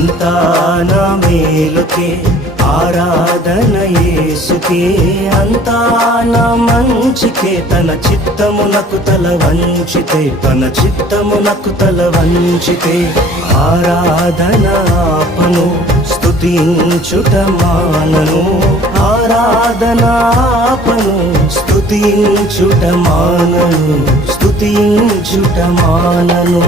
అంతా నా మేలుకే ఆరాధన యేసుకే, అంతా నా మంచికే. తన చిత్తమునకు తల వంచితే, తన చిత్తమునకు తల వంచితే ఆరాధన ఆపను, స్తుతించుట మానను. ఆరాధన ఆపను, స్తుతించుట మానను, స్తుతించుట మానను.